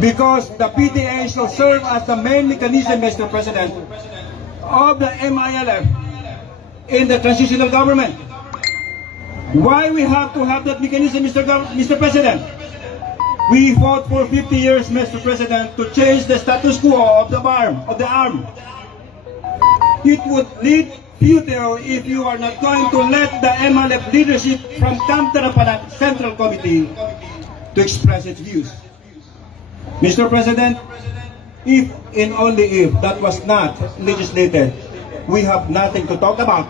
Because the PTA shall serve as the main mechanism, Mr. President, of the MILF in the transitional government. Why we have to have that mechanism, Mr. President? We fought for 50 years, Mr. President, to change the status quo of the arm. It would lead futile if you are not going to let the MLF leadership from Camp Tarapalan Central Committee to express its views. Mr. President, if and only if that was not legislated, we have nothing to talk about.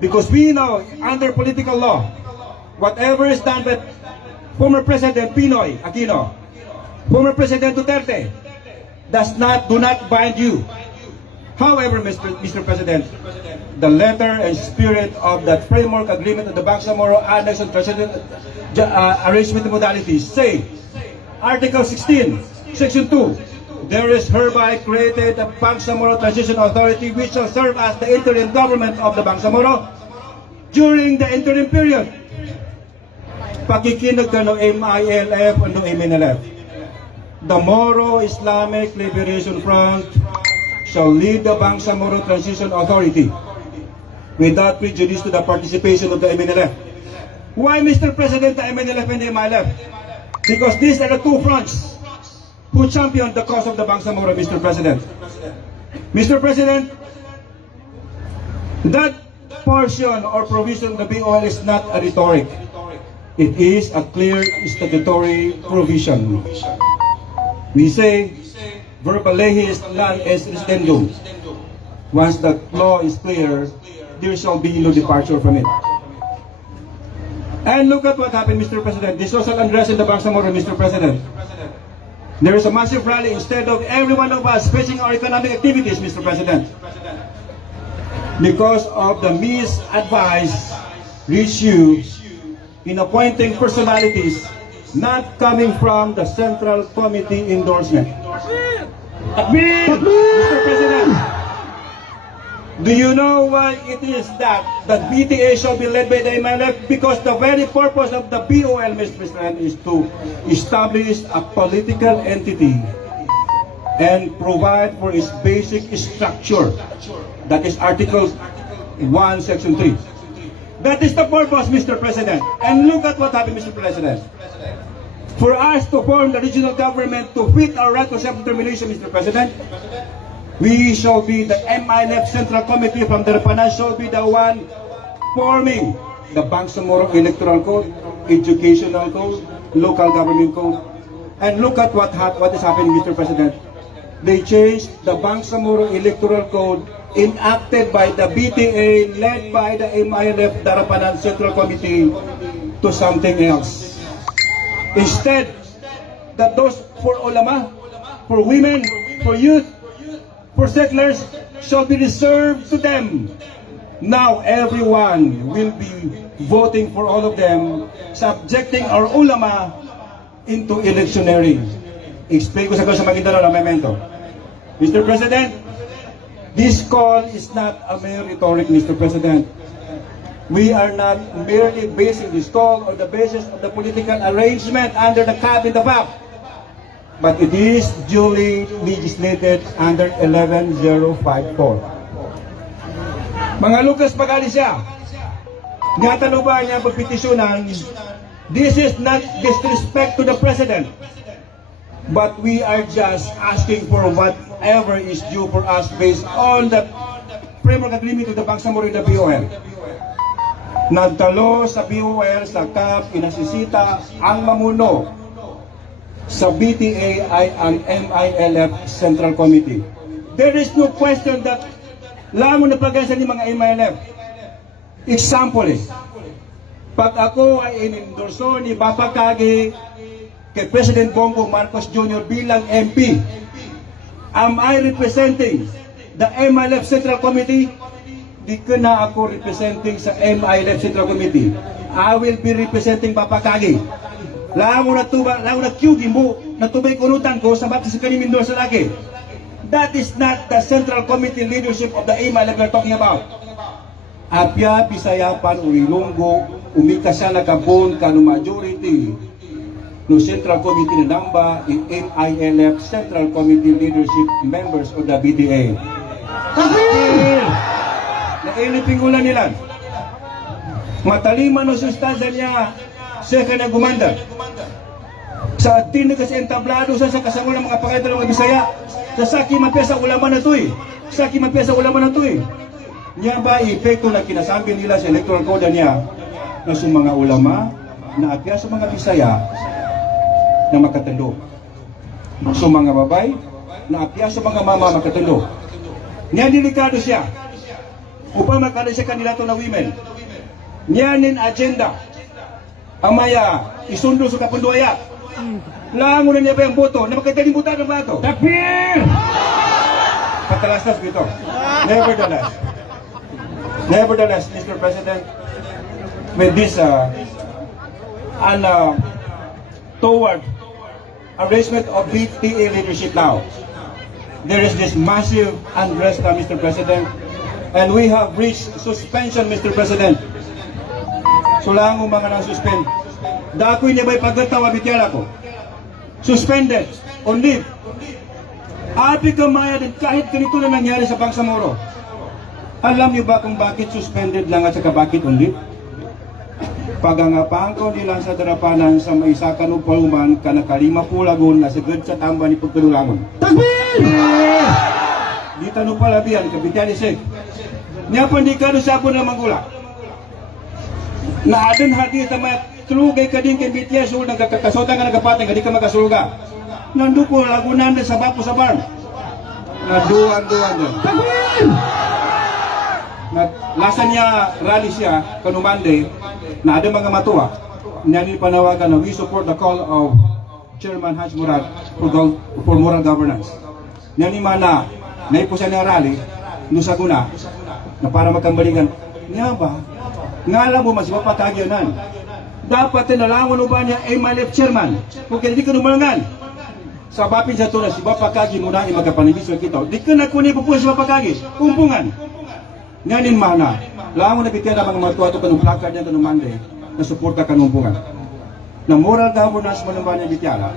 Because we know, under political law, whatever is done by former President Pinoy Aquino, former President Duterte, do not bind you. However, Mr. President, the letter and spirit of that framework agreement of the Bangsamoro Annex on Transitional Arrangement Modalities say, Article 16, Section 2, there is hereby created a Bangsamoro Transition Authority which shall serve as the interim government of the Bangsamoro during the interim period. Pakikinig ka ng MILF and ng MNLF. The Moro Islamic Liberation Front shall lead the Bangsamoro Transition Authority without prejudice to the participation of the MNLF. Why, Mr. President, the MNLF and the MILF? Because these are the two fronts who championed the cause of the Bangsamoro, Mr. President. Mr. President, that portion or provision of the BOL is not a rhetoric. It is a clear statutory provision. We say, verba legis non est rescindum. Once the law is clear, there shall be no departure from it. And look at what happened, Mr. President. The social unrest in the Bangsamoro, Mr. President. There is a massive rally instead of every one of us facing our economic activities, Mr. President. Because of the misadvice reached in appointing personalities not coming from the Central Committee endorsement. Mr. President, do you know why it is that the BTA shall be led by the MLF? Because the very purpose of the BOL, Mr. President, is to establish a political entity and provide for its basic structure. That is Article 1, Section 3. That is the purpose, Mr. President. And look at what happened, Mr. President. For us to form the regional government to fit our right to self-determination, Mr. President, we shall be the MILF Central Committee from the Darapanan shall be the one forming the Bangsamoro Electoral Code, Educational Code, Local Government Code. And look at what is happening, Mr. President. They changed the Bangsamoro Electoral Code enacted by the BTA, led by the MILF Darapanan Central Committee, to something else. Instead, that those for ulama, for women, for youth, for settlers, shall be reserved to them. Now everyone will be voting for all of them, subjecting our ulama into electioneering. Explain ko sa Maguindanao na memento. Mr. President, this call is not a mere rhetoric, Mr. President. We are not merely basing this call on the basis of the political arrangement under the CAB in the FAP, but it is duly legislated under 11054. Mga Lucas Pagalisya, natanong ba niya pagpetisyonan, this is not disrespect to the President, but we are just asking for whatever is due for us based on the framework agreement with the Bangsamoro and the BOL. Nagtalo sa BOL, sa CAP, inasisita ang mamuno sa BTA ay ang MILF Central Committee. There is no question that lamang na pag-asa ni mga MILF. Example pag ako ay inendorso ni Papa Kagi kay President Bongo Marcos Jr. bilang MP, am I representing the MILF Central Committee? Di ko na ako representing sa MILF Central Committee. I will be representing Papa Kagi. Lamo na kyugi mo, natubay kunutan ko sa baptis sa kanimindor sa laki. That is not the Central Committee leadership of the MILF we're talking about. Apya, Pisayapan, Urilonggo, umika siya nakabon kanu majority no Central Committee na namba in 8 ILF Central Committee Leadership Members of the BTA. Na ilipingulan nila. Matalima no sustansya niya siya ka na gumanda. Sa atin kasi entablado sa kasangulang mga pangayat ng mga Bisaya. Sa saki mapesa ulaman na to eh. Saki mapesa ulaman na to eh. Niya ba epekto na kinasabi nila sa electoral code niya na sa mga ulama na apya sa mga Bisaya na makatalo. Sa mga babay na apya sa mga mama makatalo. Niya delikado siya. Upang makada siya kandidato na women. Niya nin agenda. Ang maya isundo sa kapunduaya. Lango na niya ba yung boto? Na makataling buta ng bato? Takbir! Patalastas dito. Nevertheless, Mr. President, with this toward arrangement of BTA leadership now, there is this massive unrest now, Mr. President, and we have reached suspension, Mr. President. Sulango mga nang-suspend. Dakoy niya ba'y pagkatawa bityala ko? Suspended, on leave. Api kamaya din kahit ganito na nangyari sa Bangsamoro. Alam niyo ba kung bakit suspended lang at saka bakit on leave? Pagangapang ko nila sa darapanan sa may isakan o paluman ka nakalima pulagon na sagad sa tamba ni pagkadulangon. Takbir! Di tanong palabihan, kapitan isig. Niya pandikado siya po na magula. Na adon hati tamat tulugay ka din kay BTS o nagkakasota nga nagapatay, hindi ka makasuluga. Nando po, lagunan sa bapo sa barn. Naduan-duan doon. Lasa niya, rally siya, kanumande, na ada mga matuwa. Niya panawagan na we support the call of Chairman Haj Murad for moral governance. Niya ni mana, naipo siya ng rally, nusaguna, na para magkambalingan. Niya ba? Nga alam mo, mas mapatagyanan. Dapat tinalangon ba niya ay malip chairman kung hindi ka numalangan sa bapin sa tunas si Bapa Kagi muna ay magapanibis kita di ka na kunin po si Bapa Kagi kumpungan nganin mana langon na bitiyan ang mga matuwa ito kanong plakad niya kanong Monday na suporta kanumpungan na moral governance mo naman niya bitiyala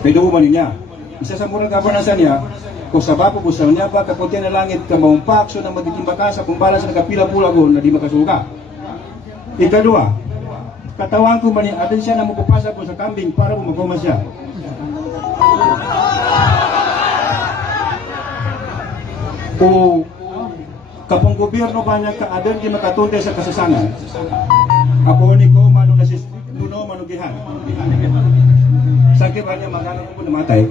pinuman niya isa sa moral governance niya kung sa Bapa po sa niya ba kapunti na langit ka maumpakso na magtitimba ka sa kumbala sa nagapila-pulagon na di makasuga. Ikadua, katawan ko man adin siya na mapapasa po sa kambing para bumagoma siya. O kapong gobyerno ba niya ka-adin di makatunte sa kasasangan? Ako ni ko mano nasis nuno manugihan. Sakit ba niya magana ko namatay?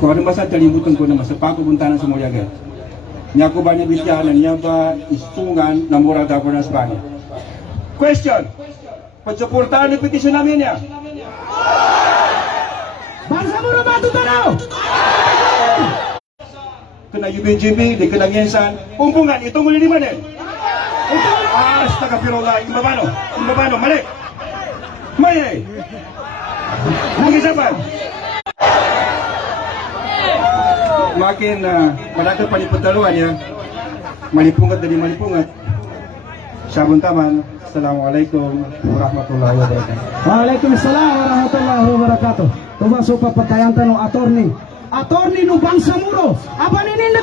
Kung ano ba sa talimutan ko na masapako puntanan sa Moriaga. Niya ko ba niya bisyanan niya ba isungan na moral governance ba niya? Question. Pagsuportahan ng petisyon namin niya. Bangsamoro matutanaw! Kena UBGB, di kena ngensan. Umpungan, itong muli naman eh. Astagfirullah, imbabano, mali. Mali. Mag-isapan. Makin, malaki paniputaluan niya. Malipungat dari malipungat. Sabon taman. Assalamualaikum warahmatullahi wabarakatuh. Waalaikumsalam warahmatullahi wabarakatuh. Tumaso pa pagkayantan ng attorney. Attorney no Bangsamoro. Aba ninin